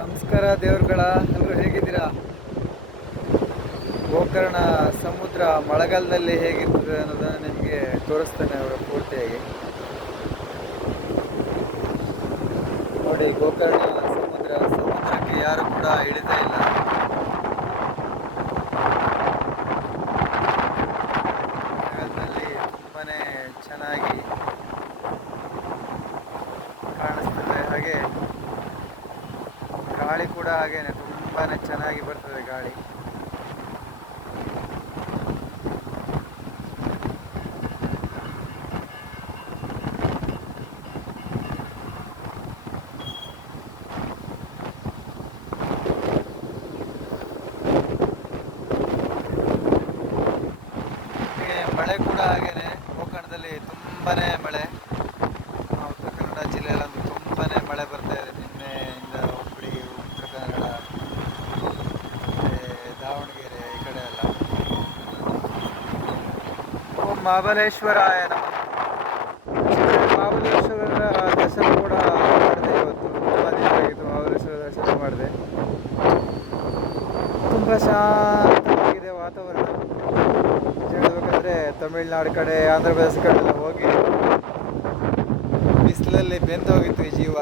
ನಮಸ್ಕಾರ ದೇವ್ರುಗಳ, ಎಲ್ಲರೂ ಹೇಗಿದ್ದೀರಾ? ಗೋಕರ್ಣ ಸಮುದ್ರ ಮಳೆಗಾಲದಲ್ಲಿ ಹೇಗಿರ್ತದೆ ಅನ್ನೋದನ್ನು ನಿಮಗೆ ತೋರಿಸ್ತೇನೆ ಅವರ ಪೂರ್ತಿಯಾಗಿ. ನೋಡಿ, ಗೋಕರ್ಣ ಸಮುದ್ರಕ್ಕೆ ಯಾರು ಕೂಡ ಇಳಿತಾ ಇಲ್ಲ. ಮಳೆಗಾಲದಲ್ಲಿ ತುಂಬಾನೇ ಚೆನ್ನಾಗಿ ಕಾಣಿಸ್ತದೆ. ಹಾಗೆ ಗಾಳಿ ಕೂಡ ಹಾಗೇನೆ ತುಂಬಾನೇ ಚೆನ್ನಾಗಿ ಬರ್ತದೆ ಗಾಳಿ. ಮಳೆ ಕೂಡ ಹಾಗೇನೆ ಗೋಕರ್ಣದಲ್ಲಿ ತುಂಬಾನೇ ಮಳೆ. ಉತ್ತರ ಕನ್ನಡ ಜಿಲ್ಲೆಯಲ್ಲಂತೂ ತುಂಬಾನೇ ಮಳೆ ಬರ್ತಾ ಇದೆ. ನಿನ್ನೆಯಿಂದ ಹುಬ್ಬಳ್ಳಿ, ಉತ್ತರ ಕನ್ನಡ, ಮತ್ತೆ ದಾವಣಗೆರೆ ಈ ಕಡೆ ಎಲ್ಲ. ಓಂ ಮಹಾಬಲೇಶ್ವರಾಯ ನಮಃ. ಮಹಾಬಲೇಶ್ವರರ ದರ್ಶನ ಕೂಡ ಮಾಡಿದೆ ಇವತ್ತು. ತುಂಬ ದಿನ ಆಗಿತ್ತು ಮಹಾಬಲೇಶ್ವರ ದರ್ಶನ ಮಾಡಿದೆ. ತುಂಬ ಶಾಂತವಾಗಿದೆ ವಾತಾವರಣ. ಹೇಳ್ಬೇಕಂದ್ರೆ ತಮಿಳ್ನಾಡು ಕಡೆ, ಆಂಧ್ರ ಪ್ರದೇಶ ಕಡೆ ಎಲ್ಲ ಹೋಗಿ ಬಿಸಿಲಲ್ಲಿ ಬೆಂದೋಗಿತ್ತು ಈ ಜೀವ.